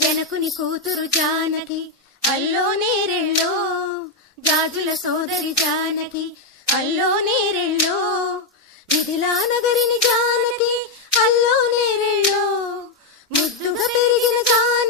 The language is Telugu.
జనకుని కూతురు జానకి అల్లో నేరెళ్ళో, జాజుల సోదరి జానకి అల్లో నేరెళ్ళో, మిథిలా నగరిని జానకి అల్లో నేరెళ్ళో, ముద్దుగా పెరిగిన జానకి